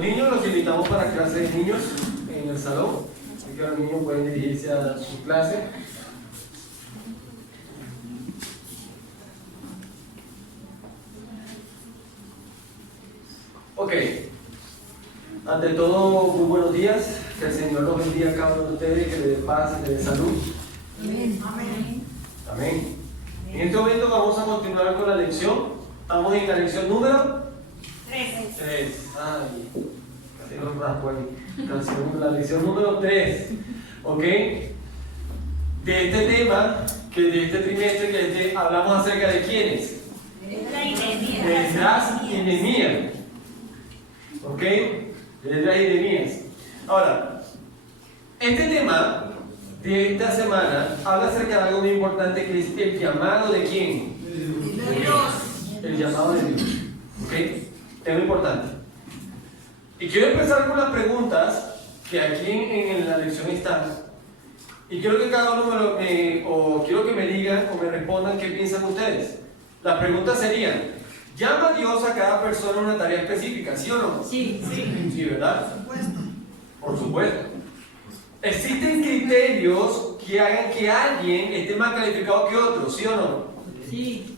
Niños los invitamos para clase de niños en el salón, así que los niños pueden dirigirse a su clase. Ok, ante todo, muy buenos días, que el Señor los bendiga a cada uno de ustedes, que le dé paz y le dé salud. Amén. Amén. En este momento vamos a continuar con la lección. Estamos en la lección número 3. Ay, casi nos raspo ahí. La lección número 3. ¿Ok? De este tema, que de este trimestre, hablamos acerca de quiénes. De Esdras y Nehemías. ¿Ok? De Esdras y Nehemías. Ahora, este tema de esta semana habla acerca de algo muy importante, que es el llamado de quién. De Dios. El llamado de Dios. ¿Ok? Tema importante. Y quiero empezar con las preguntas que aquí en la lección están. Y quiero que cada uno quiero que me digan o me respondan qué piensan ustedes. Las preguntas serían: ¿llama Dios a cada persona a una tarea específica? ¿Sí o no? Sí. Sí, ¿verdad? Por supuesto. Por supuesto. ¿Existen criterios que hagan que alguien esté más calificado que otro? ¿Sí o no? Sí.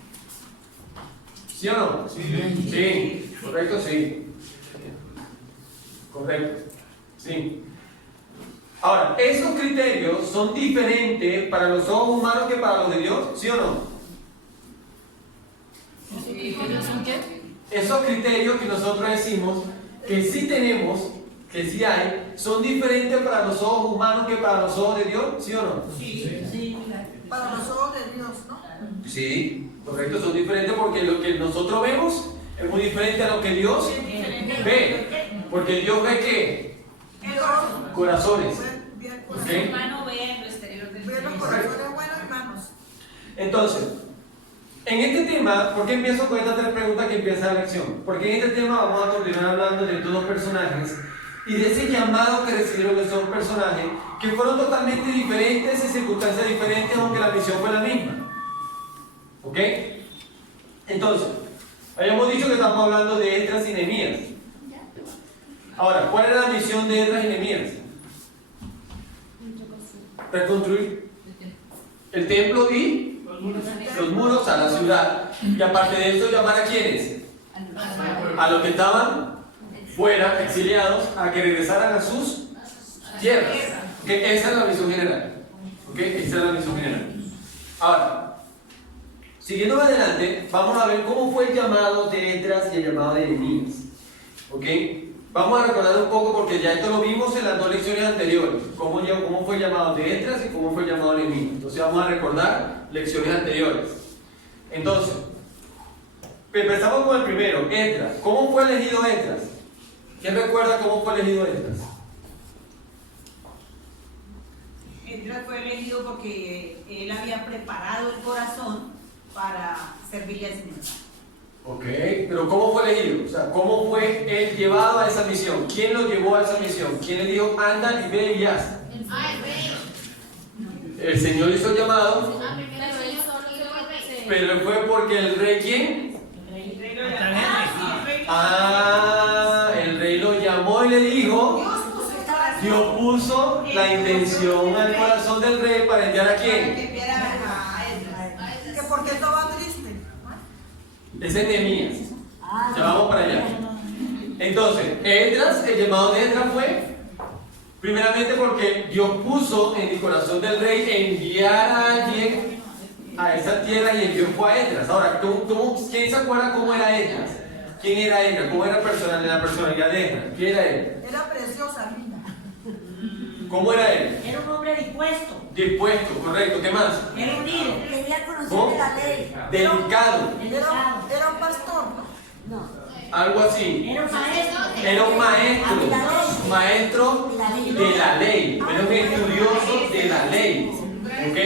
¿Sí o no? Sí. Correcto, sí. Correcto. Sí. Ahora, ¿esos criterios son diferentes para los ojos humanos que para los de Dios? ¿Sí o no? ¿Son qué? Esos criterios que nosotros decimos que sí tenemos, que sí hay, ¿son diferentes para los ojos humanos que para los ojos de Dios? ¿Sí o no? Sí. Para los ojos de Dios, ¿no? Sí, correcto, son diferentes porque lo que nosotros vemos es muy diferente a lo que Dios ve. Porque Dios ve ¿qué? Corazones. Bien, ¿Ok? El humano ve en lo exterior del Ve los corazones buenos y malos. Entonces, en este tema, ¿por qué empiezo con estas 3 preguntas que empieza la lección? Porque en este tema vamos a continuar hablando de estos 2 personajes y de ese llamado que recibieron esos 2 personajes, que fueron totalmente diferentes y circunstancias diferentes, aunque la misión fue la misma. ¿Ok? Entonces, habíamos dicho que estamos hablando de Esdras y Nehemías. Ahora, ¿cuál era la misión de Esdras y Nehemías? Reconstruir el templo y los muros a la ciudad. Y aparte de eso, llamar a quiénes? A los que estaban fuera, exiliados, a que regresaran a sus tierras. ¿Okay? Esa es la misión general. ¿Okay? Esa es la misión general. Ahora, siguiendo adelante, vamos a ver cómo fue el llamado de Esdras y el llamado de Nehemías. ¿Ok? Vamos a recordar un poco porque ya esto lo vimos en las 2 lecciones anteriores. Cómo fue el llamado de Esdras y cómo fue el llamado de Nehemías. Entonces vamos a recordar lecciones anteriores. Entonces, empezamos con el primero, Esdras. ¿Cómo fue elegido Esdras? ¿Quién recuerda cómo fue elegido Esdras? Esdras fue elegido porque él había preparado el corazón para servirle al Señor. Ok, pero ¿cómo fue elegido? O sea, ¿cómo fue él llevado a esa misión? ¿Quién lo llevó a esa misión? ¿Quién le dijo, anda y ve y haz? El Señor hizo el llamado, pero fue porque el rey, ¿quién? El rey lo llamó. El rey lo llamó y le dijo, Dios puso la intención al corazón del rey para enviar a quién. Que porque estaba triste. Ese es Nehemías. Ya vamos para allá. Entonces, Esdras, el llamado de Esdras fue primeramente porque Dios puso en el corazón del rey enviar a alguien a esa tierra y envió fue a Esdras. Ahora, ¿quién se acuerda cómo era Esdras? ¿Quién era Esdras? ¿Cómo era la personalidad de Esdras? ¿Quién era él? Era preciosa, linda. ¿Cómo era él? Era un hombre dispuesto. Dispuesto, correcto. ¿Qué más? Era un líder. Quería conocer ¿Cómo? de la ley. Delicado. Era un pastor, ¿no? No. Algo así. Era un maestro. Era un maestro de la ley. Era un estudioso de la ley. ¿Ok?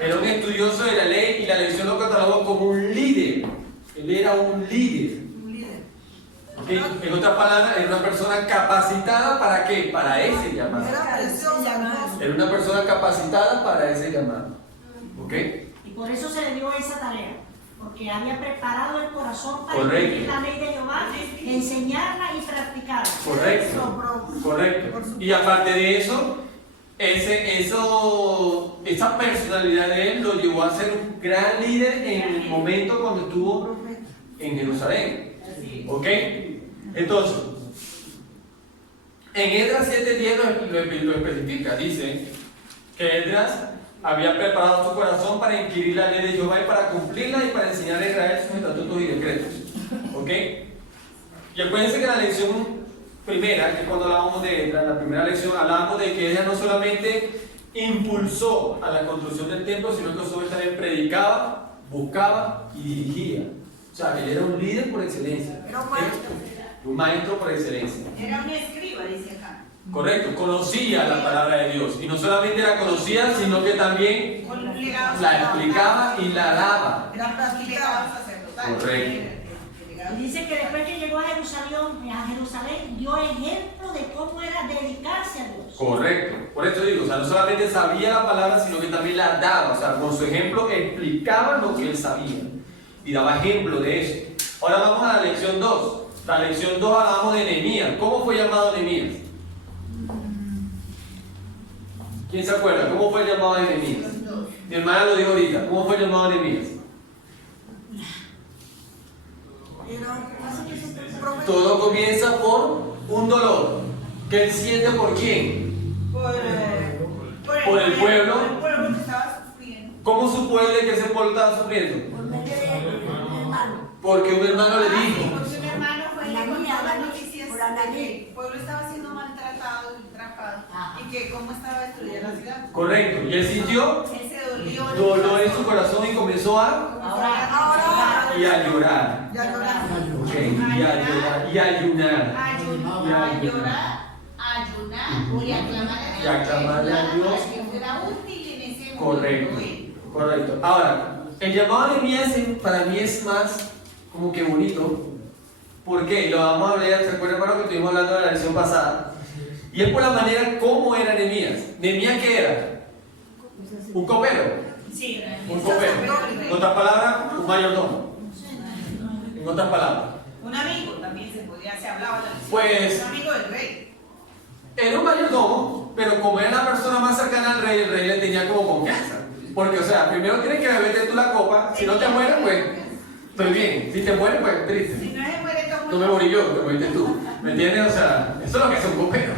Era un estudioso de la ley y la lección lo catalogó como un líder. Él era un líder. Un líder. ¿Ok? En otras palabras, era una persona capacitada ¿para qué? Para ese llamado. Era preciosa, hermosa. Era una persona capacitada para ese llamado. ¿Ok? Y por eso se le dio esa tarea. Porque porque había preparado el corazón para Correcto. cumplir la ley de Jehová, enseñarla y practicarla. Correcto. Y aparte de eso, esa personalidad de él lo llevó a ser un gran líder en el momento cuando estuvo en Jerusalén. ¿Ok? Entonces, en Esdras 7:10 lo especifica, dice que Esdras había preparado su corazón para inquirir la ley de Jehová y para cumplirla y para enseñar a Israel sus estatutos y decretos. ¿Ok? Y acuérdense que la lección primera, que cuando hablábamos de Esdras, la primera lección, hablábamos de que ella no solamente impulsó a la construcción del templo, sino que sobre también predicaba, buscaba y dirigía. O sea, él era un líder por excelencia. Era un maestro. Un maestro por excelencia. Era un escriba, dice acá. Correcto, conocía la palabra de Dios. Y no solamente la conocía, sino que también Con legado la explicaba y la daba. Era legado practicado. sacerdotal. Correcto. Y dice que después que llegó a Jerusalén dio ejemplo de cómo era dedicarse a Dios. Correcto. Por eso digo, o sea, no solamente sabía la palabra, sino que también la daba. O sea, con su ejemplo explicaba lo que él sabía. Y daba ejemplo de eso. Ahora vamos a la lección 2. La lección 2 hablamos de Nehemías. ¿Cómo fue llamado Nehemías? ¿Quién se acuerda? ¿Cómo fue el llamado de Nehemías? Mi hermana lo dijo ahorita. ¿Cómo fue el llamado de Nehemías? Era un profeta. Todo comienza por un dolor. ¿Que él siente por quién? Por el pueblo. Por el pueblo que estaba sufriendo. ¿Cómo supo él de que ese pueblo estaba sufriendo? Por medio de un hermano. Porque un hermano le Sí, dijo. porque un hermano fue y le Ananí, contó las Ananí, noticias por de Ananí. que el pueblo estaba siendo maltratado, ultrajado, Ajá. y que cómo estaba destruida la ciudad. Correcto. Y él sintió Él se dolió. dolor en su corazón y comenzó a Ahora. y a llorar. Ya lloraba. Ok, y a llorar y a ayunar. A llorar, a ayunar y a clamar a Dios. Y a clamarle a Dios. Para que fuera útil en ese momento. Correcto. Correcto. Ahora, el llamado de Nehemías para mí es más como que bonito. ¿Por qué? Lo vamos a leer, ¿se acuerdan para lo que estuvimos hablando de la lección pasada? Y es por la manera como era Nehemías. ¿Nehemías qué era? Un copero. Sí, Un copero. En otras palabras, un mayordomo. En otras palabras. un amigo también se hablaba también. Pues- Un amigo del rey. Era un mayordomo, pero como era la persona más cercana al rey, el rey le tenía como confianza. Porque, o sea, primero tienes que beberte tú la copa. Si no te mueres, pues estoy bien. Si te mueres, pues triste. Si no se muere, todo No me morí yo, te moriste tú. ¿Me entiendes? O sea, eso es lo que hace un copero.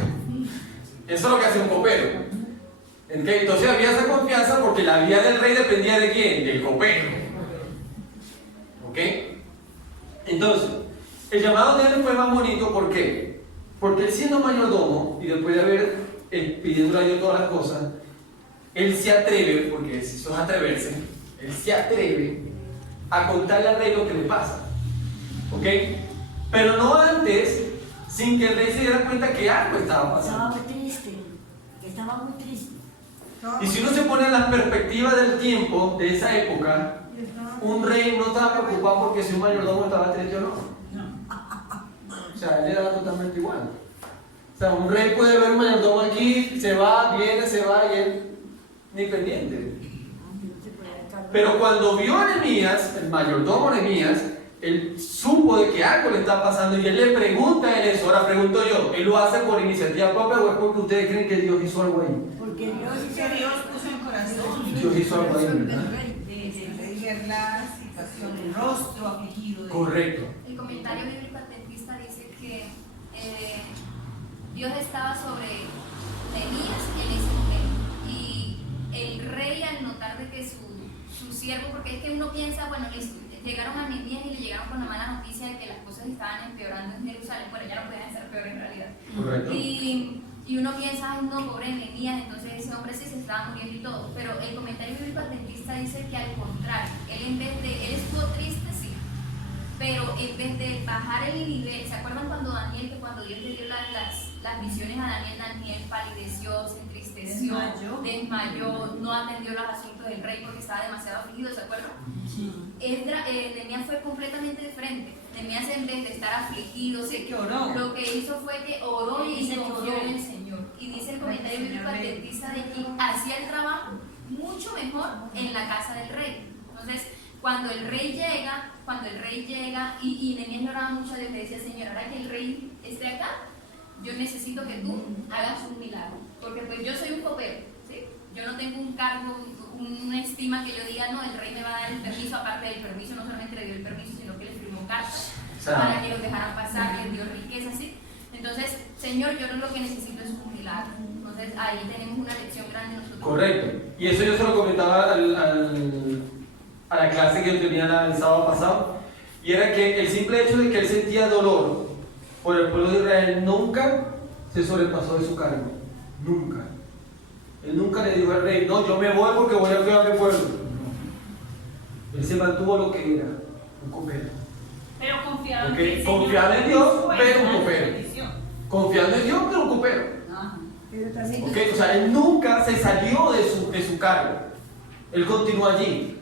Eso es lo que hace un copero. Entonces había esa confianza porque la vida del rey dependía de quién? Del copero. ¿Ok? Entonces, el llamado de él fue más bonito, ¿por qué? Porque él siendo mayordomo y después de haber pidiéndole a Dios todas las cosas, él se atreve, porque eso es atreverse, él se atreve a contarle al rey lo que le pasa. ¿Ok? Pero no antes, sin que el rey se diera cuenta que algo estaba Estaba pasando. muy triste. Estaba muy triste. Y si uno se pone en la perspectiva del tiempo, de esa época, un rey no estaba preocupado porque si un mayordomo estaba triste o no. O sea, él le daba totalmente igual. O sea, un rey puede ver un mayordomo aquí, se va, viene, se va y él ni pendiente. Pero cuando vio a Nehemías, el mayordomo Nehemías, él supo de que algo le está pasando y él le pregunta a él eso. Ahora pregunto yo, ¿él lo hace por iniciativa propia o es porque ustedes creen que Dios hizo algo ahí? Porque Dios Que Dios puso en corazón Dios hizo algo ahí, ¿verdad? de ver la situación, el rostro afligido. Correcto. El comentario bíblico adventista dice que Dios estaba sobre Nehemías en ese momento. Y el rey, al notar de que su siervo, porque es que uno piensa, bueno, listo, llegaron a Nehemías y le llegaron con la mala noticia de que las cosas estaban empeorando en Jerusalén, bueno, ya no podían ser peor en realidad. Correcto. Y uno piensa, ay no, pobre Nehemías, entonces ese hombre sí se estaba muriendo y todo. Pero el comentario bíblico adventista dice que al contrario, él estuvo triste, sí, pero en vez de bajar el nivel, ¿se acuerdan cuando Daniel, que cuando Dios le dio las visiones a Daniel palideció, se entristeció, desmayó, no atendió los asuntos del rey porque estaba demasiado afligido, ¿se acuerdan? Nehemías fue completamente diferente. Nehemías, en vez de estar afligido, que oró. lo que hizo fue que oró y Dice que confió oró. en el Señor. Y dice el comentario bíblico adventista de que hacía el trabajo mucho mejor en la casa del rey. Entonces, Cuando el rey llega, y Nehemías le oraba mucho a Dios, le decía, Señor, ahora que el rey esté acá, yo necesito que tú hagas un milagro, porque pues yo soy un copero, ¿sí? Yo no tengo un cargo, una estima que yo diga, no, el rey me va a dar el permiso. Aparte del permiso, no solamente le dio el permiso, sino que les firmó cartas para que los dejaran pasar, les dio riqueza, ¿sí? Entonces, Señor, yo lo que necesito es un milagro. Entonces, ahí tenemos una lección grande nosotros. Correcto. Y eso yo se lo comentaba a la clase que yo tenía el sábado pasado, y era que el simple hecho de que él sentía dolor por el pueblo de Israel nunca se sobrepasó de su cargo. Nunca. Él nunca le dijo al rey, no, yo me voy porque voy a cuidar a mi pueblo. No. Él se mantuvo lo que era, un copero. Pero confiado en Okay. que el Confiado en Señor Dios, pero un copero. bendición. Confiando en Dios, pero un copero. Ajá. Pero también Okay. O sea, él nunca se salió de su cargo. Él continuó allí,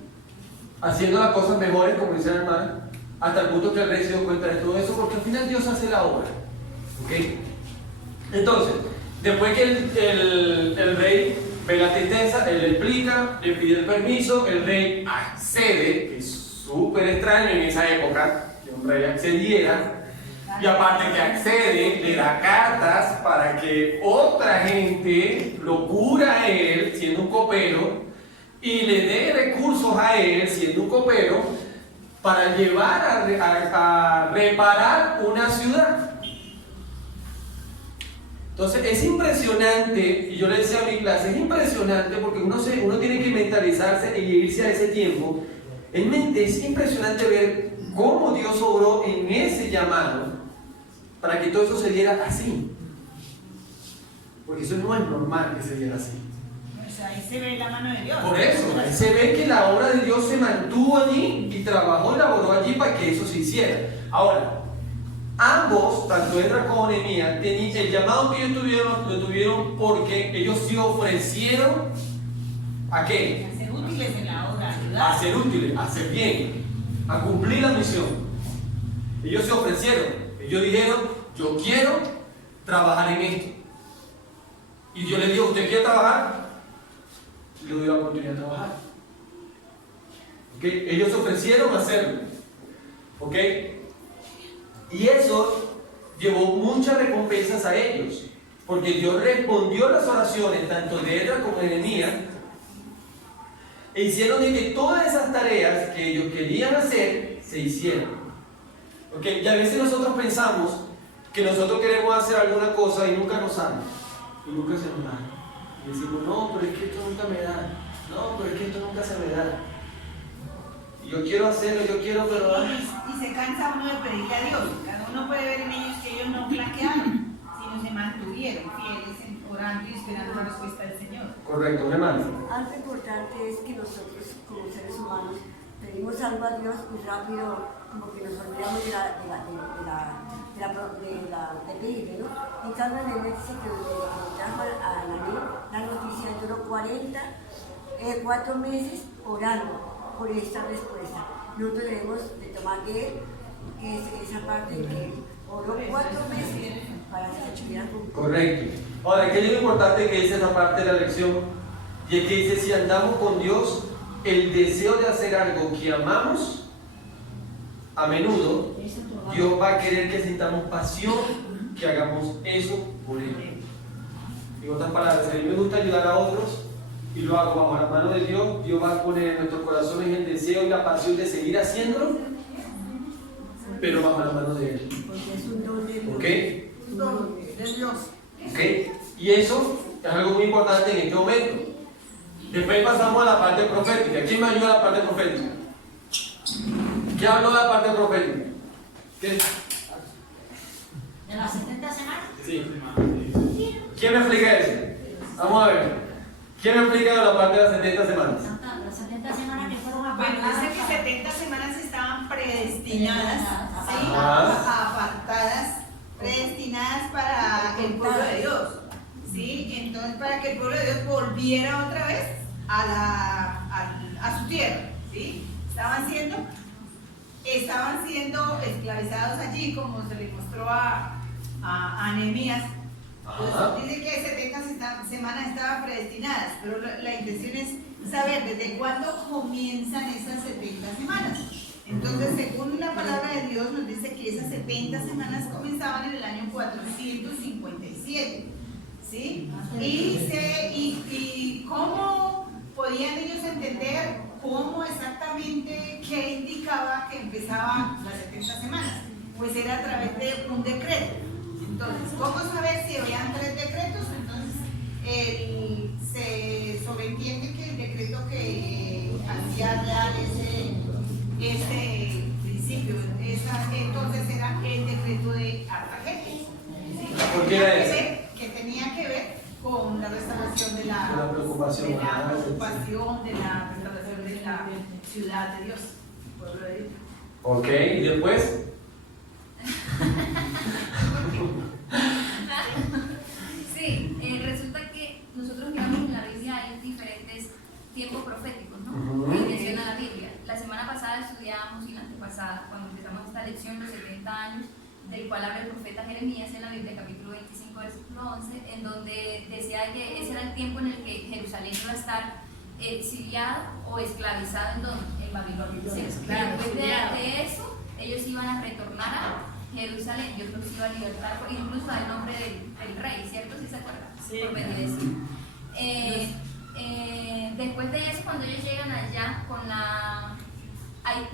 haciendo las cosas mejores, como dice la hermana, hasta el punto que el rey se dio cuenta de todo eso, porque al final Dios hace la obra. ¿Okay? Entonces, después que el rey ve la tristeza, él le explica, le pide el permiso, el rey accede, que es súper extraño en esa época, que un rey accediera, y aparte que accede, le da cartas para que otra gente lo cura a él, siendo un copero, y le dé recursos a él, siendo un copero, para llevar a reparar una ciudad. Entonces es impresionante, y yo le decía a mi clase, es impresionante porque uno tiene que mentalizarse y irse a ese tiempo. Es impresionante ver cómo Dios obró en ese llamado para que todo eso se diera así. Porque eso no es normal que se diera así. Pues ahí se ve la mano de Dios. Por eso, ahí se ve que la obra de Dios se mantuvo allí y trabajó y laboró allí para que eso se hiciera. Ahora, ambos, tanto Esdras como Nehemías, el llamado que ellos tuvieron, lo tuvieron porque ellos se ofrecieron ¿a qué? A ser útiles en la obra, A ser útiles, a hacer bien, a cumplir la misión. Ellos se ofrecieron, ellos dijeron, yo quiero trabajar en esto. Y yo les digo, ¿usted quiere trabajar? Le doy la oportunidad de trabajar. ¿Okay? Ellos se ofrecieron a hacerlo. ¿Ok? Y eso llevó muchas recompensas a ellos, porque Dios respondió las oraciones tanto de Esdras como de Nehemías, e hicieron de que todas esas tareas que ellos querían hacer se hicieron. ¿Ok? Y a veces nosotros pensamos que nosotros queremos hacer alguna cosa y nunca nos sale, y nunca se nos da. Y decimos, no, pero es que esto nunca me da, no, pero es que esto nunca se me da. Yo quiero hacerlo, yo quiero, pero... Y se cansa uno de pedirle a Dios. Cada uno puede ver en ellos que ellos no flaquearon, sino se mantuvieron fieles, orando y esperando la respuesta del Señor. Correcto, hermano. algo importante es que nosotros como seres humanos pedimos algo a Dios y rápido como que nos olvidamos de pedirle, ¿no? En cambio en el dice que le trajo a la noticia, duró 4 meses orando por esta respuesta. Nosotros debemos de tomar de él esa parte que oró 4 meses para que se pudiera cumplir. Correcto. Ahora, ¿qué es lo importante que dice esa parte de la lección? Y es que dice, si andamos con Dios, el deseo de hacer algo que amamos, a menudo, Dios va a querer que sintamos pasión, que hagamos eso por Él. En otras palabras, si a mí me gusta ayudar a otros, y lo hago bajo la mano de Dios, Dios va a poner en nuestros corazones el deseo y la pasión de seguir haciéndolo, pero bajo la mano de Él. Porque es un don de Dios. ¿Ok? Un don de Dios. ¿Ok? Y eso es algo muy importante en este momento. Después pasamos a la parte profética. ¿Quién me ayuda a la parte profética? ¿Qué habló de la parte profética? ¿Qué? ¿De las 70 semanas? Sí. ¿Quién me explica eso? Vamos a ver. ¿Quién me explica de la parte de las 70 semanas? Las 70 semanas que fueron Bueno, apartadas. dice que 70 semanas estaban predestinadas, ¿sí? Ajá. Apartadas, predestinadas para el pueblo de Dios, ¿sí? Entonces, para que el pueblo de Dios volviera otra vez a su tierra, ¿sí? Estaban siendo esclavizados allí, como se le mostró a Nehemías. Entonces, dice que 70 semanas estaban predestinadas, pero la intención es saber desde cuándo comienzan esas 70 semanas. Entonces, según la palabra de Dios, nos dice que esas 70 semanas comenzaban en el año 457. ¿Sí? Y cómo podían ellos entender cómo exactamente qué indicaba que empezaban las 70 semanas. Pues era a través de un decreto. Entonces, ¿cómo saber si habían 3 decretos? Entonces, se sobreentiende que el decreto que hacía real ese principio, entonces era el decreto de Artajerjes. ¿Sí? ¿Por qué era ese? Que tenía que ver con la restauración de la preocupación, de la restauración de la ciudad de Dios, el pueblo de Dios. Ok, ¿y después? Sí, resulta que nosotros miramos en la Biblia hay diferentes tiempos proféticos, ¿no? Ujú. Que menciona la Biblia. La semana pasada estudiábamos y la antepasada, cuando empezamos esta lección, los 70 años, del cual habla el profeta Jeremías en la Biblia, capítulo 25, versículo 11, en donde decía que ese era el tiempo en el que Jerusalén iba a estar exiliado o esclavizado en Babilonia. Sí, después de eso, ellos iban a retornar a Jerusalén, Dios los iba a libertar, incluso al nombre del rey, ¿cierto? ¿Sí se acuerdan? Sí. Por obedecer. Después de eso, cuando ellos llegan allá, hay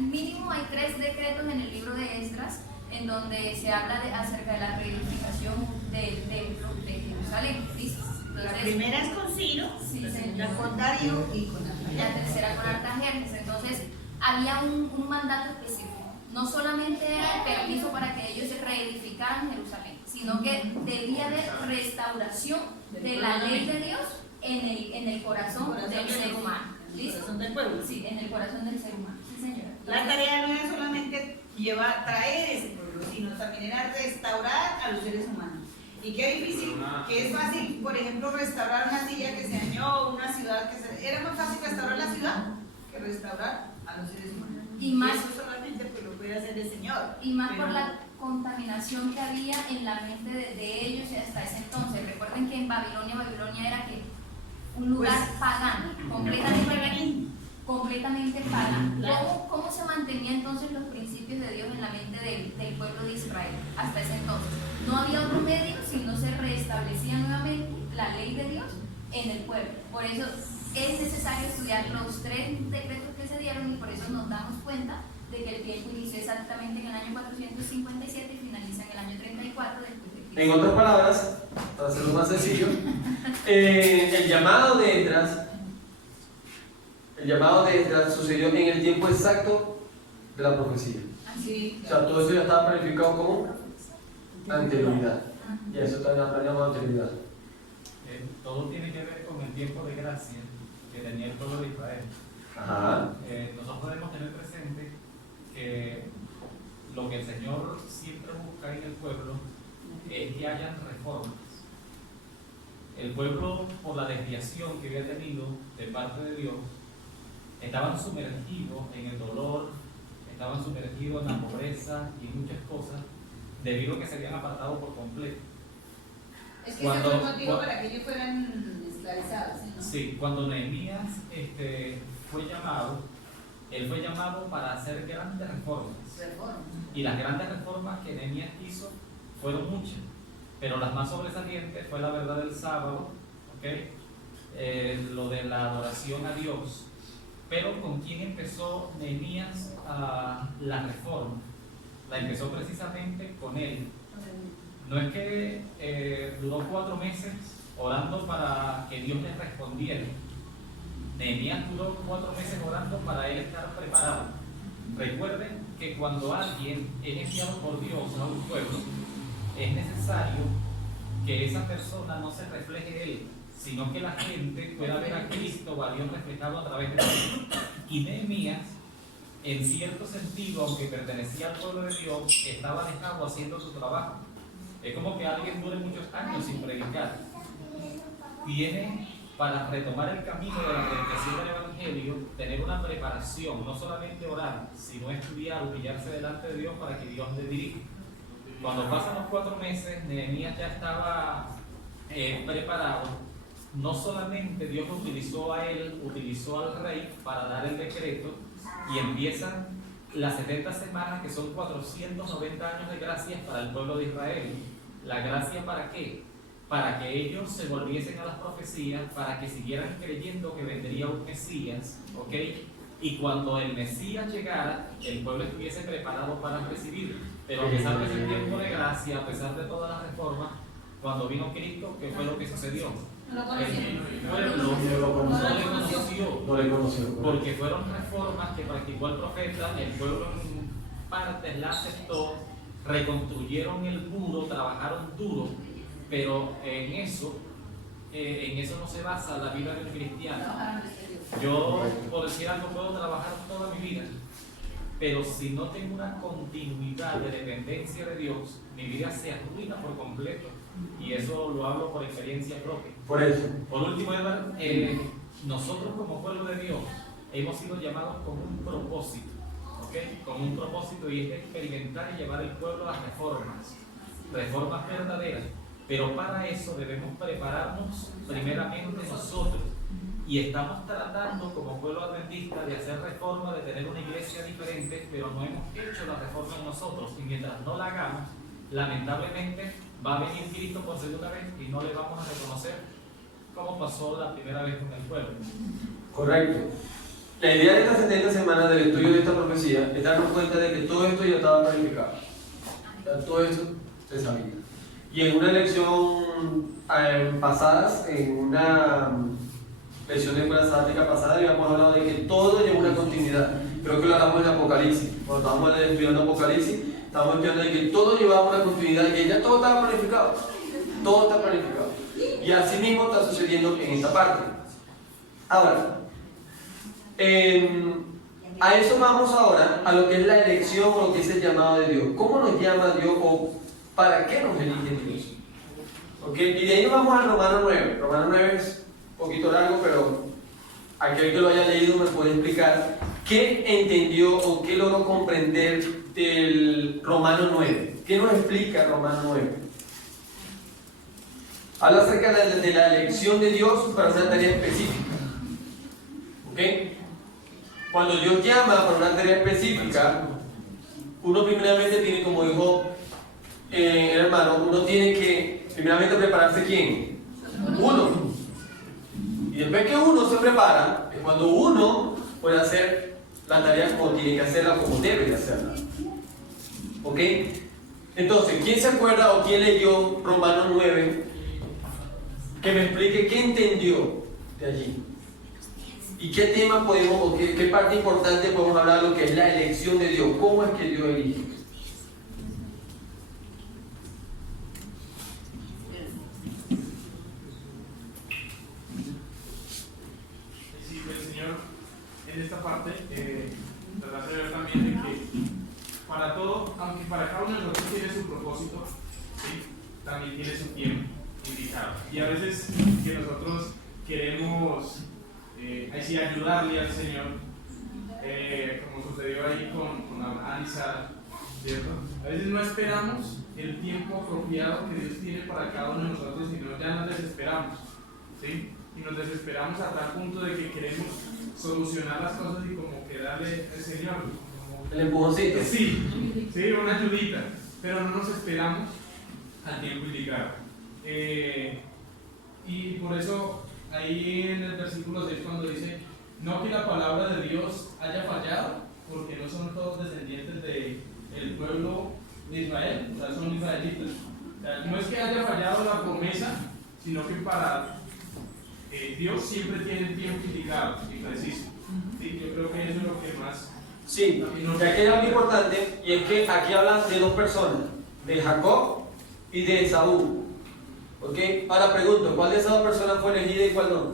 3 decretos en el libro de Esdras, en donde se habla acerca de la reedificación del templo de Jerusalén. ¿Listo? La Entonces, primera es con Ciro, sí, la segunda señor. con Darío y con La Artajerjes. tercera con Artajerjes. Entonces, había un mandato específico. No solamente era el permiso para que ellos reedificaran Jerusalén, sino que debía haber restauración de la ley de Dios en el corazón del ser humano. ¿Listo? Corazón del pueblo. Sí, en el corazón del ser humano. Sí, señora. La tarea no era solamente traer ese pueblo, sino también era restaurar a los seres humanos. Y qué difícil, que es fácil, por ejemplo, restaurar una silla que se dañó, una ciudad que se... Era más fácil restaurar la ciudad que restaurar a los seres humanos. Y más- eso solamente pues, lo puede hacer el Señor. Y más Pero- por la contaminación que había en la mente de ellos y hasta ese entonces. Recuerden que en Babilonia era que un lugar Pues, pagano, completamente pagano. ¿Cómo se mantenían entonces los principios de Dios en la mente del pueblo de Israel hasta ese entonces? No había otro medio sino se restablecía nuevamente la ley de Dios en el pueblo. Por eso es necesario estudiar los 3 decretos que se dieron y por eso nos damos cuenta de que el tiempo inició exactamente en el año 457 y finaliza en el año 34 después de Cristo. En otras palabras, para hacerlo más sencillo, el llamado de Esdras sucedió en el tiempo exacto de la profecía. Sí, O sea, todo eso ya estaba planificado como anterioridad. Y eso también planeamos anterioridad. Todo tiene que ver con el tiempo de gracia que tenía el pueblo de Israel. Ajá. Nosotros debemos tener presente que lo que el Señor siempre busca en el pueblo es que hayan reformas. El pueblo, por la desviación que había tenido de parte de Dios, estaban sumergidos en el dolor, estaban sumergidos en la pobreza y en muchas cosas, debido a que se habían apartado por completo. es que ese fue el motivo para que ellos fueran esclavizados. ¿Sí, no? Sí, cuando Nehemías fue llamado, él fue llamado para hacer grandes reformas. Reformas. Y las grandes reformas que Nehemías hizo fueron muchas, pero las más sobresalientes fue la verdad del sábado, ¿okay? Lo de la adoración a Dios. Pero ¿con quién empezó Nehemías la reforma? La empezó precisamente con él. No es que duró 4 meses orando para que Dios le respondiera. Nehemías duró 4 meses orando para él estar preparado. Recuerden que cuando alguien es enviado por Dios a un pueblo, es necesario que esa persona no se refleje en él, sino que la gente pueda ver a Cristo o a Dios reflejado a través de él. Y Nehemías, en cierto sentido, aunque pertenecía al pueblo de Dios, estaba dejado haciendo su trabajo. Es como que alguien dure muchos años sin predicar. Tiene, para retomar el camino de la predicación del Evangelio, tener una preparación, no solamente orar, sino estudiar, humillarse delante de Dios para que Dios le dirija. Cuando pasan los 4 meses, Nehemías ya estaba preparado no solamente Dios lo utilizó a él, utilizó al rey para dar el decreto y empiezan las 70 semanas que son 490 años de gracia para el pueblo de Israel. ¿La gracia para qué? Para que ellos se volviesen a las profecías, para que siguieran creyendo que vendría un Mesías, ¿ok? Y cuando el Mesías llegara, el pueblo estuviese preparado para recibirlo. Pero a pesar de ese tiempo de gracia, a pesar de todas las reformas, cuando vino Cristo, ¿qué fue lo que sucedió? No lo El conocieron. pueblo no le conoció, porque fueron reformas que practicó el profeta, el pueblo en partes la aceptó, reconstruyeron el muro, trabajaron duro, pero en eso no se basa la vida de un cristiano. Yo, por decir algo, puedo trabajar toda mi vida, pero si no tengo una continuidad de dependencia de Dios, mi vida se arruina por completo. Y eso lo hablo por experiencia propia. Por eso. Por último, Edward, nosotros como pueblo de Dios hemos sido llamados con un propósito, ¿ok? Con un propósito, y es de experimentar y llevar el pueblo a reformas verdaderas. Pero para eso debemos prepararnos primeramente nosotros. Y estamos tratando como pueblo adventista de hacer reforma, de tener una iglesia diferente, pero no hemos hecho la reforma en nosotros. Y mientras no la hagamos, lamentablemente va a venir Cristo por segunda vez y no le vamos a reconocer como pasó la primera vez con el pueblo. Correcto. La idea de estas 70 semanas del estudio de esta profecía es darnos cuenta de que todo esto ya estaba planificado. Ya todo esto se sabía. Y en una lección pasadas, en una lección de escuela sabática pasada, habíamos hablado de que todo lleva una continuidad. Creo que lo hablamos en Apocalipsis. Cuando estábamos estudiando Apocalipsis, estábamos estudiando de que todo llevaba una continuidad, y ya todo estaba planificado. Todo está planificado. Y así mismo está sucediendo en esta parte. Ahora, a eso vamos ahora, a lo que es la elección o lo que es el llamado de Dios. ¿Cómo nos llama Dios o para qué nos elige Dios? ¿Okay? Y de ahí nos vamos a Romano 9. Romano 9 es un poquito largo, pero aquel que lo haya leído me puede explicar qué entendió o qué logró comprender del Romano 9. ¿Qué nos explica Romano 9? Habla acerca de la elección de Dios para una tarea específica. ¿Ok? Cuando Dios llama para una tarea específica, uno primeramente tiene, como dijo el hermano, uno tiene que primeramente prepararse. ¿Quién? Uno. Y después que uno se prepara, es cuando uno puede hacer la tarea como tiene que hacerla, como debe de hacerla. ¿Ok? Entonces, ¿quién se acuerda o quién leyó Romanos 9? Que me explique qué entendió de allí. ¿Y qué tema podemos, o qué parte importante podemos hablar de lo que es la elección de Dios? ¿Cómo es que Dios elige? Sí, el Señor en esta parte trata de ver también de que para todo, aunque para cada uno de nosotros tiene su propósito, ¿sí? También tiene su tiempo indicado. Y a veces que nosotros queremos así ayudarle al Señor, como sucedió ahí con Abraham y Sara, ¿cierto? A veces no esperamos el tiempo apropiado que Dios tiene para cada uno de nosotros, sino ya nos desesperamos, ¿sí? Y nos desesperamos a tal punto de que queremos solucionar las cosas y como que darle al Señor como, El empujoncito. sí, una ayudita, pero no nos esperamos al tiempo indicado. Y por eso ahí en el versículo 6 cuando dice no que la palabra de Dios haya fallado, porque no son todos descendientes del pueblo de Israel, o sea, son israelitas. O sea, no es que haya fallado la promesa, sino que para Dios siempre tiene el tiempo indicado y preciso. ¿Sí? Yo creo que eso es lo que más... Sí, que aquí hay algo importante, y es que aquí hablan de dos personas, de Jacob y de Esaú. ¿Ok? Ahora pregunto, ¿cuál de esas dos personas fue elegida y cuál no?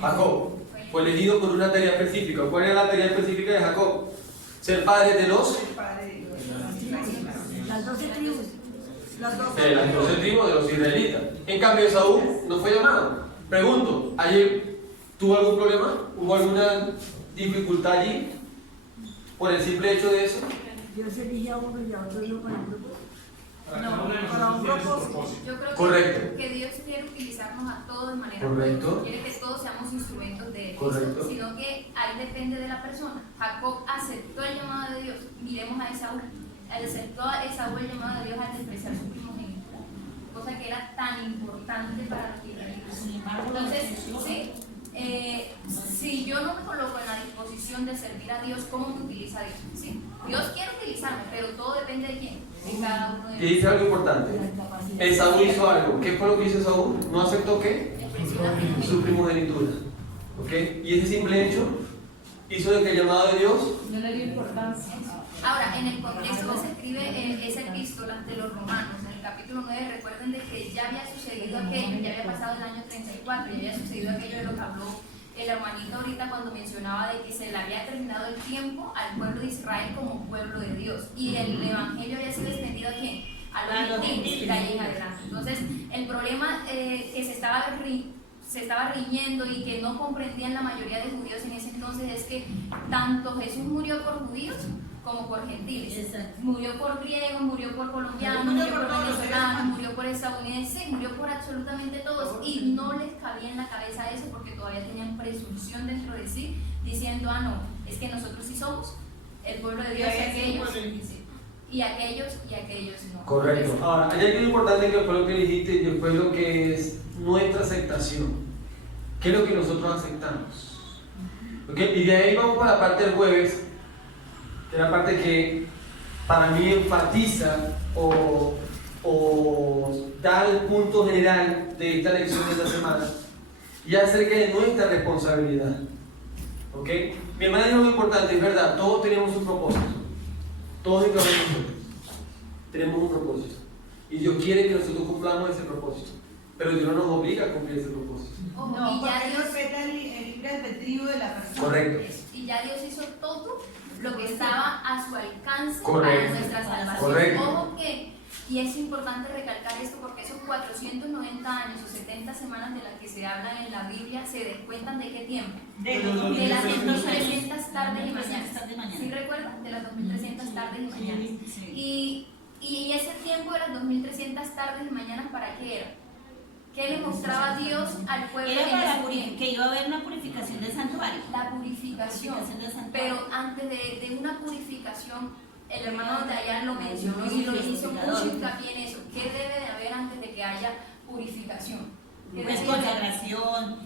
Jacob. Fue elegido por una tarea específica. ¿Cuál era la tarea específica de Jacob? Ser padre de los... Las 12 tribus. de las 12 tribus de los israelitas. En cambio, Esaú no fue llamado. Pregunto, ¿ayer tuvo algún problema? ¿Hubo alguna dificultad allí? ¿Por el simple hecho de eso? Dios elige a uno y a otro no para el grupo. Para No, cada uno de para nosotros un tiene su propósito. propósito. Yo creo Correcto. que Dios quiere utilizarnos a todos de manera Correcto. poderosa. Quiere que todos seamos instrumentos de Él. Correcto. Sino que ahí depende de la persona. Jacob aceptó el llamado de Dios. Miremos a Esaú. Aceptó a Esaú el llamado de Dios al despreciar su primogenitura. Cosa que era tan importante para los israelitas. Sin embargo, lo Entonces, despreció. sí, si yo no me coloco en la disposición de servir a Dios, ¿cómo me utiliza Dios? ¿Sí? Dios quiere utilizarme, pero todo depende de quién, de cada uno de Y nosotros. dice algo importante. Esaú hizo algo. ¿Qué fue lo que hizo Esaú? ¿No aceptó qué? Su primogenitura. ¿Ok? Y ese simple hecho hizo de que el llamado de Dios. No le dio importancia. Ahora, en el contexto que se escribe esa epístola ante los romanos, en el capítulo 9, recuerden de que ya había sucedido aquello, ya había pasado el año 34, ya había sucedido aquello de lo que habló el hermanito ahorita cuando mencionaba de que se le había terminado el tiempo al pueblo de Israel como pueblo de Dios. Y el evangelio había sido extendido a quién? A los gentiles, de ahí en adelante. Entonces, el problema que se estaba riñendo y que no comprendían la mayoría de judíos en ese entonces es que tanto Jesús murió por judíos como por gentiles. Exacto. Murió por griegos, murió por colombianos, Murió murió por por todos los venezolanos, seres murió por estadounidenses, murió por absolutamente todos y no les cabía en la cabeza eso porque todavía tenían presunción dentro de sí diciendo, no, es que nosotros sí somos el pueblo de Dios y aquellos, sí, y aquellos no. Correcto. Ahora, hay algo importante que fue lo que dijiste y después lo que es nuestra aceptación. ¿Qué es lo que nosotros aceptamos? ¿Ok? Y de ahí vamos para la parte del jueves, que es la parte que para mí enfatiza o da el punto general de esta lección de esta semana y acerca de nuestra responsabilidad. ¿Ok? Mi hermana dijo algo importante, es verdad, todos tenemos un propósito. Todos y cada uno de nosotros tenemos un propósito. Y Dios quiere que nosotros cumplamos ese propósito. Pero Dios no nos obliga a cumplir ese propósito. Ojo, No, y ya porque Dios respeta el libre albedrío de la persona. Correcto. y ya Dios hizo todo lo que estaba a su alcance Correcto. para nuestra salvación. Correcto. Ojo que, y es importante recalcar esto porque esos 490 años o 70 semanas de las que se hablan en la Biblia se descuentan de qué tiempo? De los De las 2300 2300 tardes y 2300 mañanas. tardes y mañanas. ¿Sí recuerdan? De las 2300 tardes y mañanas. Sí. Y ese tiempo de las 2300 tardes y mañanas, ¿para qué era? ¿Qué le mostraba Dios al pueblo Era en para ese tiempo? que iba a haber una purificación del santuario. La purificación. Del santuario. Pero antes de una purificación, el hermano de allá lo mencionó y lo hizo mucho hincapié en eso. ¿Qué debe de haber antes de que haya purificación? ¿Qué Pues debe de haber? consagración,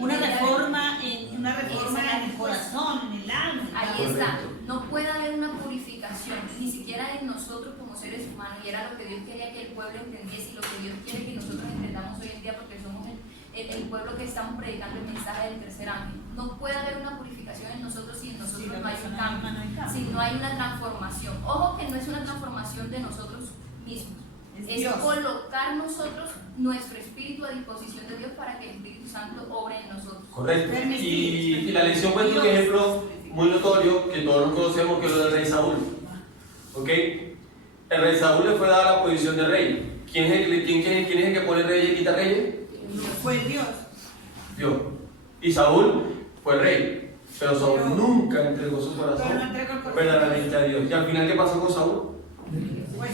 una reforma en el corazón, en el alma. Ahí está, no puede haber una purificación, ni siquiera en nosotros como seres humanos, y era lo que Dios quería que el pueblo entendiese y lo que Dios quiere que nosotros entendamos hoy en día, porque somos el pueblo que estamos predicando el mensaje del tercer ángel. No puede haber una purificación en nosotros si en nosotros no hay un cambio, si no hay una transformación. Ojo que no es una transformación de nosotros mismos, es Dios. colocar nosotros nuestro espíritu a disposición de Dios para que el Espíritu Santo obre en nosotros. Correcto. Permitir. Y la lección muestra un ejemplo muy notorio que todos conocemos, que es lo del rey Saúl. ¿Ok? El rey Saúl le fue dada la posición de rey. ¿Quién es el que pone reyes y quita reyes? Fue Dios. Dios. Y Saúl fue el rey. Pero Saúl nunca entregó su corazón Pero no entregó el corazón. verdaderamente a Dios. ¿Y al final qué pasó con Saúl? Pues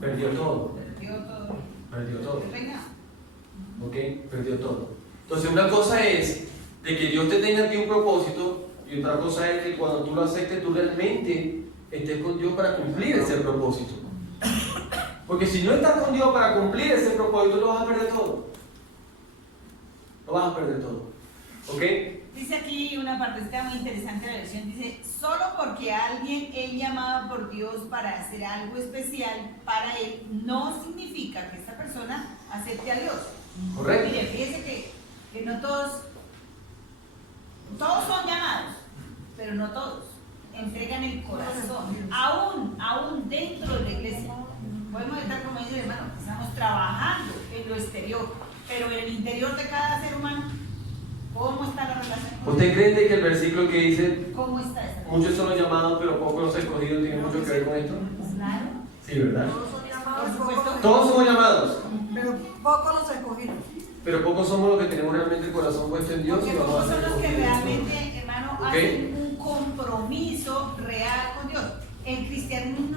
Perdió todo. dio todo. Perdió todo. El reinado. ¿Ok? Perdió todo. Entonces una cosa es de que Dios te tenga a ti un propósito y otra cosa es que cuando tú lo aceptes tú realmente estés con Dios para cumplir ese propósito. Porque si no estás con Dios para cumplir ese propósito lo vas a perder todo. Lo vas a perder todo. ¿Ok? Dice aquí una partecita muy interesante de la lección, dice, solo porque alguien es llamado por Dios para hacer algo especial para él, no significa que esta persona acepte a Dios. Correcto. Mire, fíjese que no todos son llamados, pero no todos entregan el corazón, aún dentro de la iglesia. Podemos estar, como dice el hermano, que estamos trabajando en lo exterior, pero en el interior de cada ser humano, ¿cómo está la relación con ¿Usted Dios? cree de que el versículo que dice ¿Cómo está esa relación? muchos son los llamados pero pocos los escogidos tiene mucho que ver con esto? Claro. Sí, ¿verdad? Todos son llamados, Por supuesto. pocos- Todos somos llamados, pero pocos los escogidos. pero pocos somos los que tenemos realmente el corazón puesto en Dios. Porque y vamos pocos a son ser los que escogidos. realmente, hermano, Ok. hacen un compromiso real con Dios. El cristianismo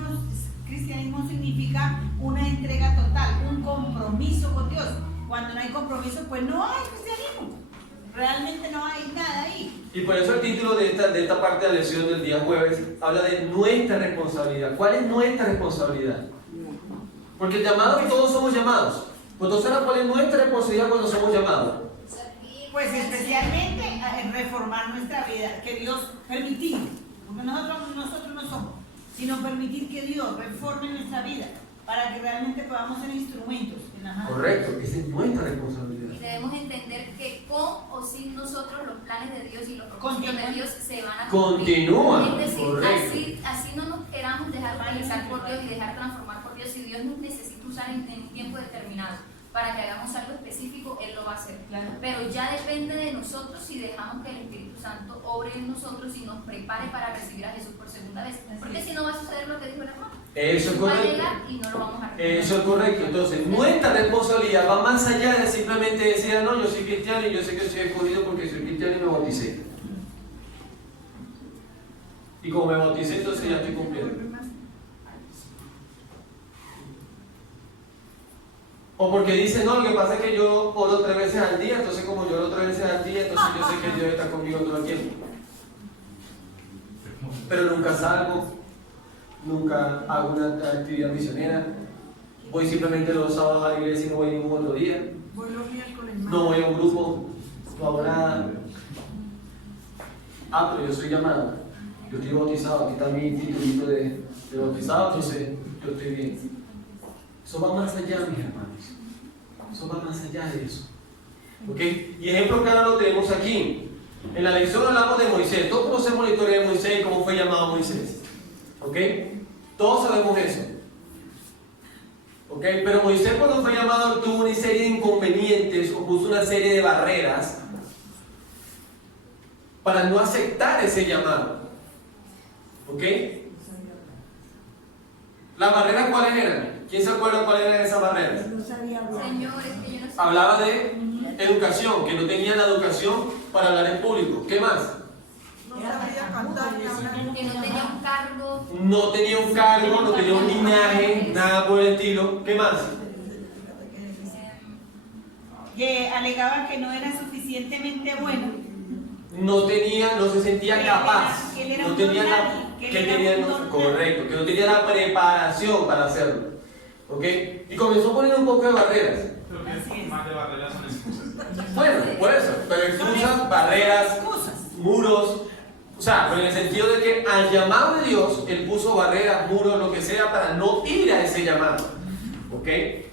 cristianismo significa una entrega total, un compromiso con Dios. Cuando no hay compromiso, pues no hay cristianismo. Realmente no hay nada ahí. Y por eso el título de esta parte de la lección del día jueves habla de nuestra responsabilidad. ¿Cuál es nuestra responsabilidad? Porque llamados, todos somos llamados. Entonces, ¿cuál es nuestra responsabilidad cuando somos llamados? Pues especialmente a reformar nuestra vida, que Dios permitir, porque nosotros no somos, sino permitir que Dios reforme nuestra vida para que realmente podamos ser instrumentos en las manos. Correcto, esa es nuestra responsabilidad. Y debemos entender que con o sin nosotros los planes de Dios y los propósitos de Dios se van a cumplir. Continúan. Es decir, Correcto. así no nos queramos dejar utilizar por Dios y dejar transformar por Dios. Si Dios nos necesita usar en un tiempo determinado para que hagamos algo específico, Él lo va a hacer. Claro. Pero ya depende de nosotros si dejamos que el Espíritu Santo obre en nosotros y nos prepare para recibir a Jesús por segunda vez. Porque si no va a suceder lo que dijo el hermano. Eso es Va a correcto. llegar y no lo vamos a recordar. Eso es correcto. Entonces, nuestra responsabilidad va más allá de simplemente decir, no, yo soy cristiano y yo sé que soy escogido porque soy cristiano y me bauticé. Y como me bauticé, entonces ya estoy cumpliendo. O porque dicen, no, lo que pasa es que yo oro 3 veces al día, entonces como yo oro 3 veces al día, entonces yo sé que Dios está conmigo todo el tiempo. Pero nunca salgo, nunca hago una actividad misionera, voy simplemente los sábados a la iglesia y no voy ningún otro día, no voy a un grupo, no hago nada. Pero yo soy llamado, yo estoy bautizado, aquí está mi titulito de bautizado, entonces yo estoy bien. Eso va más allá, mis hermanos. Eso va más allá de eso. ¿Ok? Y ejemplo claro lo tenemos aquí. En la lección hablamos de Moisés. Todos conocemos la historia de Moisés y cómo fue llamado Moisés. ¿Ok? Todos sabemos eso. ¿Ok? Pero Moisés cuando fue llamado tuvo una serie de inconvenientes o puso una serie de barreras para no aceptar ese llamado. ¿Ok? ¿Las barreras cuáles eran? ¿Quién se acuerda cuáles eran esas barreras? No sabía hablar. Señor, es que yo no sé. Hablaba de educación, que no tenían la educación para hablar en público. ¿Qué más? Que no tenía un cargo. No tenía un cargo, no tenía un linaje, nada por el estilo. ¿Qué más? Que alegaban que no era suficientemente bueno. No se sentía capaz. Que él era No un tenía don la, nadie, que que él era tenía, un don correcto, que no tenía la preparación para hacerlo. ¿Ok? Y comenzó a poner un poco de barreras. Creo que más de barreras son excusas. Bueno, por eso, pero excusas, barreras, muros. O sea, pero en el sentido de que al llamado de Dios, Él puso barreras, muros, lo que sea, para no ir a ese llamado. ¿Ok?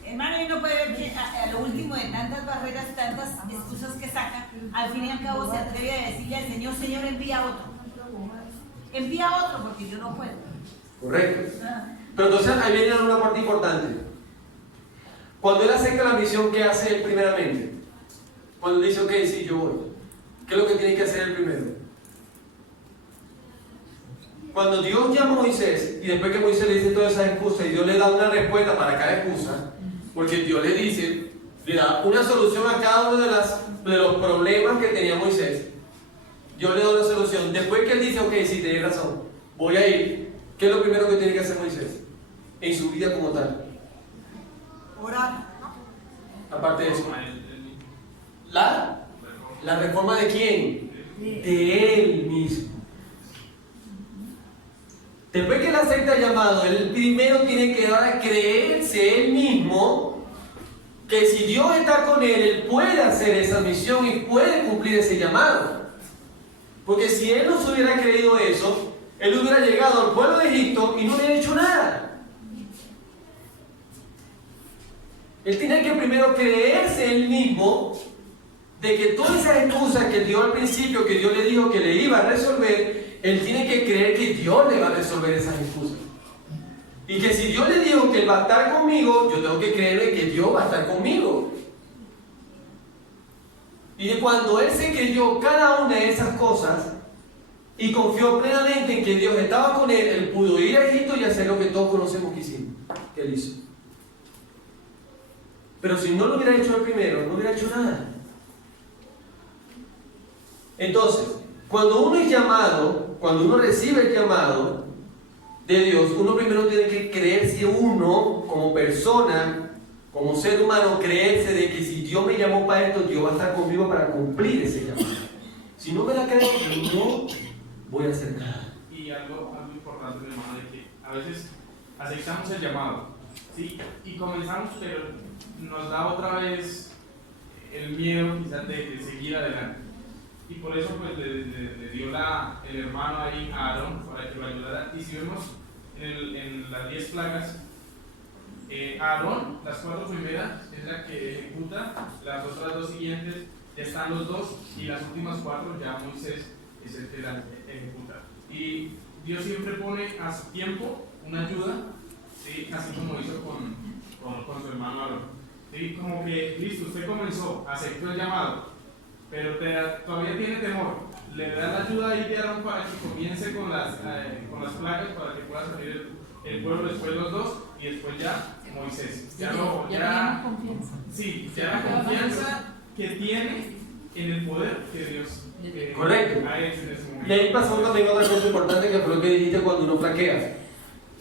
Hermano, y uno puede ver que a lo último de tantas barreras, tantas excusas que saca, al fin y al cabo se atreve a decirle al Señor, Señor, envía otro. Envía otro porque yo no puedo. Correcto. Pero entonces ahí viene una parte importante. Cuando Él acepta la misión, ¿qué hace Él primeramente? Cuando dice, ok, sí, yo voy. ¿Qué es lo que tiene que hacer Él primero? Cuando Dios llama a Moisés, y después que Moisés le dice todas esas excusas, y Dios le da una respuesta para cada excusa, porque Dios le dice, le da una solución a cada uno de los problemas que tenía Moisés. Dios le da una solución. Después que Él dice, ok, sí, tenés razón, voy a ir. ¿Qué es lo primero que tiene que hacer Moisés? En su vida como tal. Orar. Aparte de eso. ¿La reforma de quién? De Él mismo. Después que Él acepta el llamado, Él primero tiene que dar a creerse Él mismo que si Dios está con Él puede hacer esa misión y puede cumplir ese llamado. Porque si Él no se hubiera creído eso, Él hubiera llegado al pueblo de Egipto y no hubiera hecho nada. Él tiene que primero creerse Él mismo de que todas esas excusas que dio al principio, que Dios le dijo que le iba a resolver, Él tiene que creer que Dios le va a resolver esas excusas. Y que si Dios le dijo que Él va a estar conmigo, yo tengo que creerle que Dios va a estar conmigo. Y de cuando Él se creyó cada una de esas cosas y confió plenamente en que Dios estaba con Él, Él pudo ir a Egipto y hacer lo que todos conocemos que hicimos, que Él hizo. Pero si no lo hubiera hecho Él primero, no hubiera hecho nada. Entonces, cuando uno es llamado, cuando uno recibe el llamado, de Dios, uno primero tiene que creerse uno como persona, como ser humano, creerse de que si Dios me llamó para esto, Dios va a estar conmigo para cumplir ese llamado. Si no me la creo, no voy a hacer nada. Y algo importante, mi hermano, de que a veces aceptamos el llamado, ¿sí? Y comenzamos, pero nos da otra vez el miedo quizás de seguir adelante. Y por eso pues le dio el hermano ahí a Aarón para que lo ayudara. Y si vemos en las 10 plagas, Aarón, las 4 primeras es la que ejecuta, las otras 2 siguientes ya están los 2 y las últimas 4 ya Moisés es el que las ejecuta. Y Dios siempre pone a su tiempo una ayuda, ¿sí? Así como hizo con su hermano Aarón. ¿Sí? Como que, listo, usted comenzó, aceptó el llamado, pero todavía tiene temor. Le da la ayuda ahí de Aarón para que comience con las plagas, para que pueda salir el pueblo, después los 2 y después ya Moisés. Ya la confianza que tiene en el poder que Dios Correcto. a él en ese momento. Y ahí pasó también otra cosa importante que fue lo que dijiste cuando uno flaquea.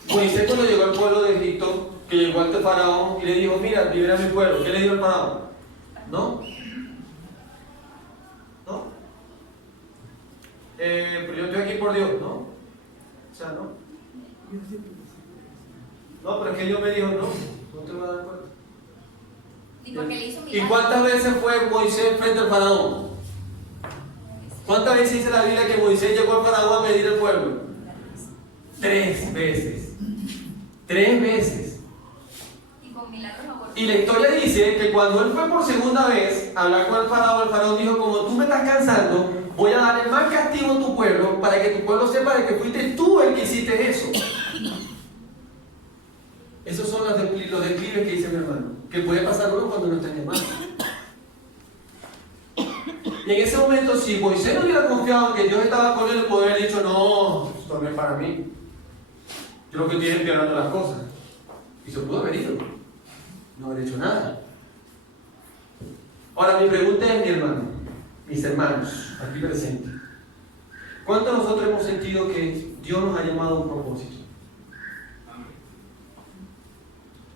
Moisés cuando llegó al pueblo de Egipto, que llegó ante Faraón y le dijo, mira, libera a mi pueblo. ¿Qué le dijo el Faraón? ¿No? ¿No? Pero yo estoy aquí por Dios, ¿no? O sea, ¿no? No, pero es que Dios me dijo, no te vas a dar cuenta. ¿Y por qué le hizo ¿Y milagros? cuántas veces fue Moisés frente al Faraón? ¿Cuántas veces dice la Biblia que Moisés llegó al Faraón a medir el pueblo? 3 veces. 3 veces. Y con milagros abortados. Y la historia dice que cuando él fue por segunda vez a hablar con el Faraón dijo, como tú me estás cansando, voy a darle más castigo a tu pueblo para que tu pueblo sepa de que fuiste tú el que hiciste eso. Esos son los declives que dice mi hermano, que puede pasar uno cuando no está en llamado. Y en ese momento, si Moisés no hubiera confiado en que Dios estaba con él, podría haber dicho, no, esto no es para mí. Yo lo que estoy empeorando las cosas. Y se pudo haber ido. No haber hecho nada. Ahora, mi pregunta es, mi hermano, mis hermanos, aquí presentes. ¿Cuántos de nosotros hemos sentido que Dios nos ha llamado a un propósito?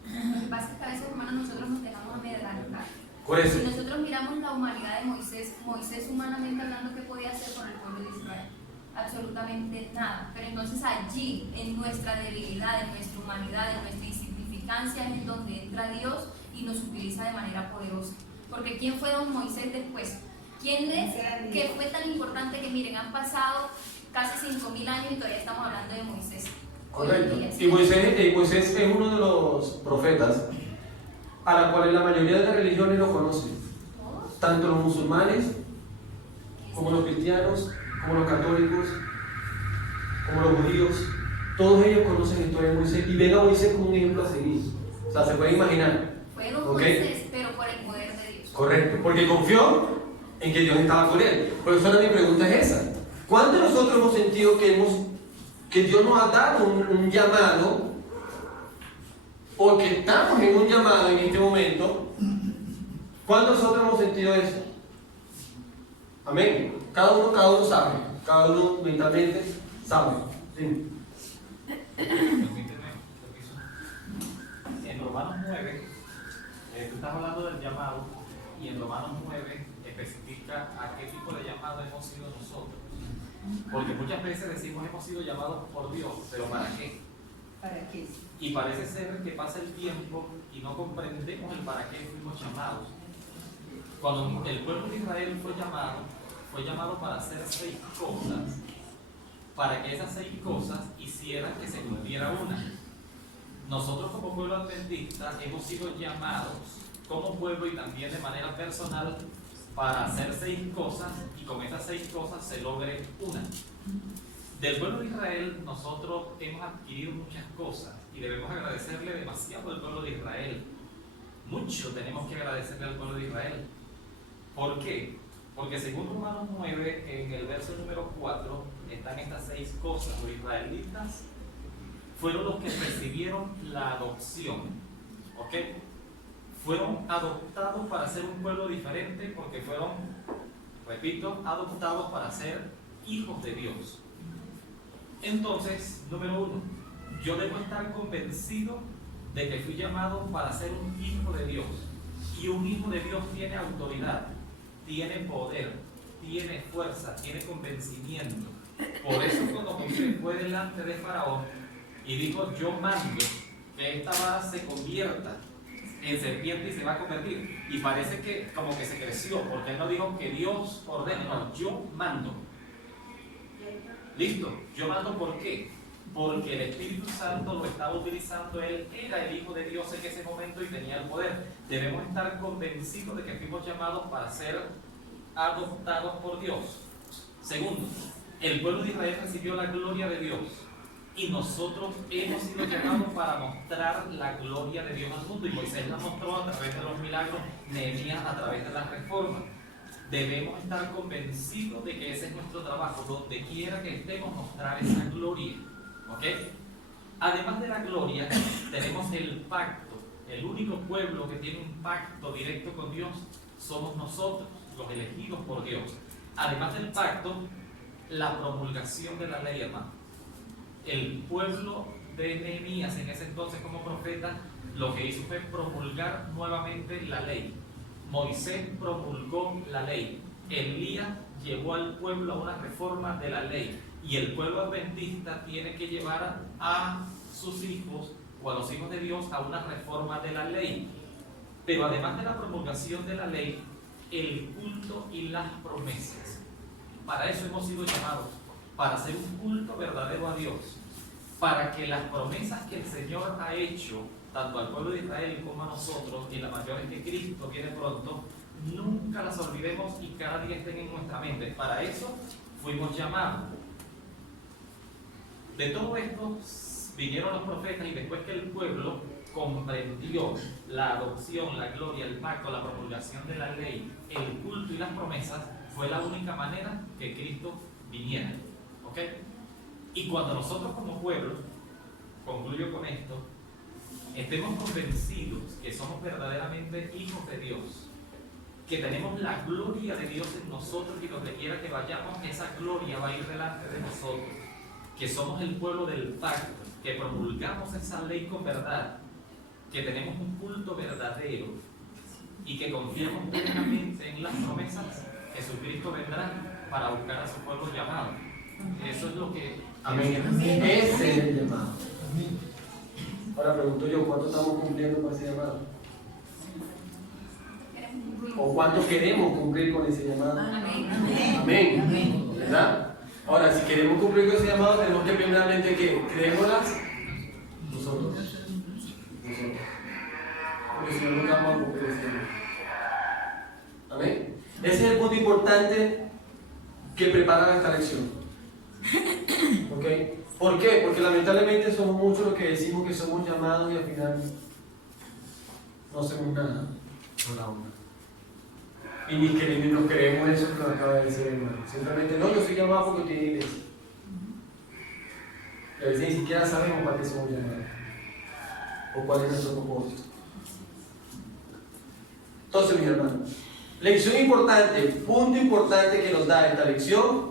Lo que pasa es que a veces, hermanos, nosotros nos dejamos amedrentar. Por eso. Si nosotros miramos la humanidad de Moisés, Moisés humanamente hablando, ¿qué podía hacer con el pueblo de Israel? Absolutamente nada. Pero entonces allí, en nuestra debilidad, en nuestra humanidad, en nuestra insignificancia, es en donde entra Dios y nos utiliza de manera poderosa. Porque ¿quién fue don Moisés después? ¿Quién es que fue tan importante que, miren, han pasado casi 5.000 años y todavía estamos hablando de Moisés? Correcto. Hoy en día, Y Moisés es uno de los profetas a la cual la mayoría de las religiones lo conocen. Todos. Tanto los musulmanes, como los cristianos, como los católicos, como los judíos, todos ellos conocen la historia de Moisés y ven a Moisés como un ejemplo a seguir. O sea, se pueden imaginar. Fueron ¿Ok? jueces, pero por el poder de Dios. Correcto, porque confió en que Dios estaba con él. Por eso ahora mi pregunta es esa. ¿Cuántos de nosotros hemos sentido que Dios nos ha dado un llamado, o que estamos en un llamado en este momento? ¿Cuántos de nosotros hemos sentido eso? Amén. Cada uno sabe, cada uno mentalmente sabe. Sí. Permíteme, en Romanos 9, tú estás hablando del llamado, y en Romanos 9 especifica a qué tipo de llamado hemos sido nosotros. Porque muchas veces decimos hemos sido llamados por Dios, pero ¿para qué? ¿Para qué? Y parece ser que pasa el tiempo y no comprendemos el para qué fuimos llamados. Cuando el pueblo de Israel fue llamado para hacer 6 cosas, para que esas 6 cosas hicieran que se cumpliera una. Nosotros como pueblo adventista hemos sido llamados como pueblo y también de manera personal para hacer 6 cosas, y con esas 6 cosas se logre una. Del pueblo de Israel nosotros hemos adquirido muchas cosas y debemos agradecerle demasiado al pueblo de Israel. Mucho tenemos que agradecerle al pueblo de Israel. ¿Por qué? Porque según Romanos 9, en el verso número 4, están estas 6 cosas. Los israelitas fueron los que recibieron la adopción. ¿Ok? Fueron adoptados para ser un pueblo diferente porque fueron, repito, adoptados para ser hijos de Dios. Entonces, número 1, yo debo estar convencido de que fui llamado para ser un hijo de Dios. Y un hijo de Dios tiene autoridad, tiene poder, tiene fuerza, tiene convencimiento. Por eso cuando Moisés fue delante de Faraón y dijo, yo mando que esta vara se convierta en serpiente y se va a convertir. Y parece que como que se creció, porque él no dijo que Dios ordene, no, yo mando. Listo, yo mando, ¿por qué? Porque el Espíritu Santo lo estaba utilizando, él era el Hijo de Dios en ese momento y tenía el poder. Debemos estar convencidos de que fuimos llamados para ser adoptados por Dios. Segundo, el pueblo de Israel recibió la gloria de Dios y nosotros hemos sido llamados para mostrar la gloria de Dios al mundo, y Moisés la mostró a través de los milagros, Nehemías a través de las reformas. Debemos estar convencidos de que ese es nuestro trabajo, donde quiera que estemos, mostrar esa gloria. ¿Ok? Además de la gloria, tenemos el pacto. El único pueblo que tiene un pacto directo con Dios somos nosotros, los elegidos por Dios. Además del pacto, la promulgación de la ley, hermano. El pueblo de Nehemías en ese entonces como profeta lo que hizo fue promulgar nuevamente la ley. Moisés promulgó la ley. Elías llevó al pueblo a una reforma de la ley. Y el pueblo adventista tiene que llevar a sus hijos o a los hijos de Dios a una reforma de la ley. Pero además de la promulgación de la ley, el culto y las promesas. Para eso hemos sido llamados, para hacer un culto verdadero a Dios, para que las promesas que el Señor ha hecho, tanto al pueblo de Israel como a nosotros, y la mayor es que Cristo viene pronto, nunca las olvidemos y cada día estén en nuestra mente. Para eso fuimos llamados. De todo esto vinieron los profetas, y después que el pueblo comprendió la adopción, la gloria, el pacto, la promulgación de la ley, el culto y las promesas, fue la única manera que Cristo viniera. ¿Ok? Y cuando nosotros como pueblo, concluyo con esto, estemos convencidos que somos verdaderamente hijos de Dios, que tenemos la gloria de Dios en nosotros, y donde quiera que vayamos, esa gloria va a ir delante de nosotros, que somos el pueblo del pacto, que promulgamos esa ley con verdad, que tenemos un culto verdadero y que confiamos plenamente en las promesas, Jesucristo vendrá para buscar a su pueblo llamado. Eso es lo que... Amén. Ese es el llamado. Ahora pregunto yo, ¿cuánto estamos cumpliendo con ese llamado? ¿O cuánto queremos cumplir con ese llamado? Amén. ¿Verdad? Ahora, si queremos cumplir con ese llamado, tenemos que primeramente que creémoslas nosotros. Porque si no, nunca vamos a cumplir ese llamado. Amén. Ese es el punto importante que prepara esta lección. ¿Ok? ¿Por qué? Porque lamentablemente somos muchos los que decimos que somos llamados y al final no hacemos nada por la obra. Y ni nos creemos eso que nos acaba de decir el hermano. Simplemente, no, yo soy llamado porque tiene iglesia. Y a veces ni siquiera sabemos para qué somos llamados o cuál es nuestro propósito. Entonces, mis hermanos, lección importante, punto importante que nos da esta lección.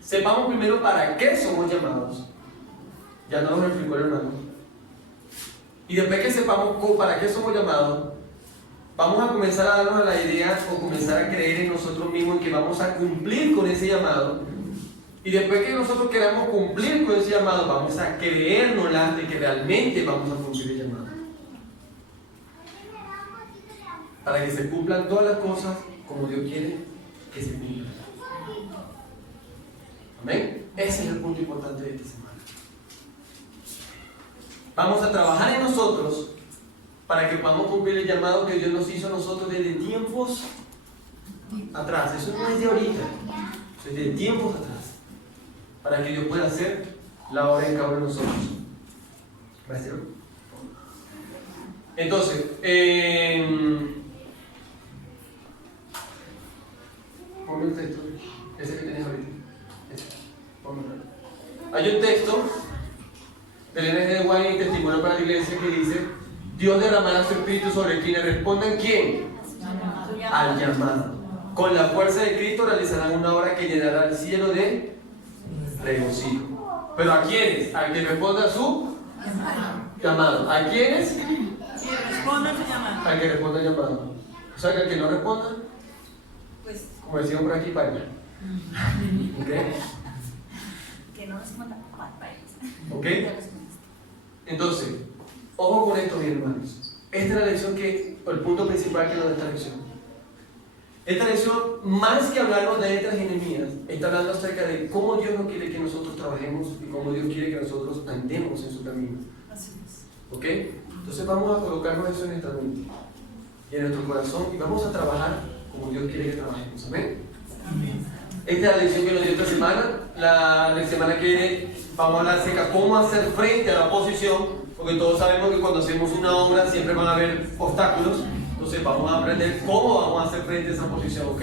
Sepamos primero para qué somos llamados. Ya nos lo explicó el hermano. Y después que sepamos para qué somos llamados, vamos a comenzar a darnos la idea o comenzar a creer en nosotros mismos que vamos a cumplir con ese llamado. Y después que nosotros queramos cumplir con ese llamado, vamos a creérnosla de que realmente vamos a cumplir el llamado. Para que se cumplan todas las cosas como Dios quiere que se cumplan. Amén. Ese es el punto importante de esta semana. Vamos a trabajar en nosotros para que podamos cumplir el llamado que Dios nos hizo a nosotros desde tiempos atrás. Eso no es de ahorita, eso es de tiempos atrás. Para que Dios pueda hacer la obra en cada uno de nosotros. Gracias. Entonces, ponme el texto, ese que tienes ahorita. Hay un texto del NG de Wayne, testimonio para la iglesia, que dice: Dios derramará su espíritu sobre quienes respondan. ¿Quién? Al llamado. Con la fuerza de Cristo realizarán una obra que llenará el cielo de regocijo. Pero ¿a quiénes? Al que responda a su llamado. ¿A quiénes? Sí, responda su llamada. Al que responda al llamado. O sea que al que no responda, Pues como decían por aquí, paila. ¿Ok? que no responda para ellos. ¿Ok? Entonces, ojo con esto, mis hermanos. Esta es la lección el punto principal que nos da esta lección. Esta lección, más que hablarnos de Esdras y Nehemías, está hablando acerca de cómo Dios no quiere que nosotros trabajemos y cómo Dios quiere que nosotros andemos en su camino. Así es. ¿Ok? Entonces vamos a colocarnos eso en nuestra mente y en nuestro corazón y vamos a trabajar como Dios quiere que trabajemos. ¿Amén? Esta es la lección que nos dio esta semana. La semana que viene vamos a hablar acerca de cómo hacer frente a la oposición, porque todos sabemos que cuando hacemos una obra siempre van a haber obstáculos. Entonces vamos a aprender cómo vamos a hacer frente a esa oposición, ¿ok?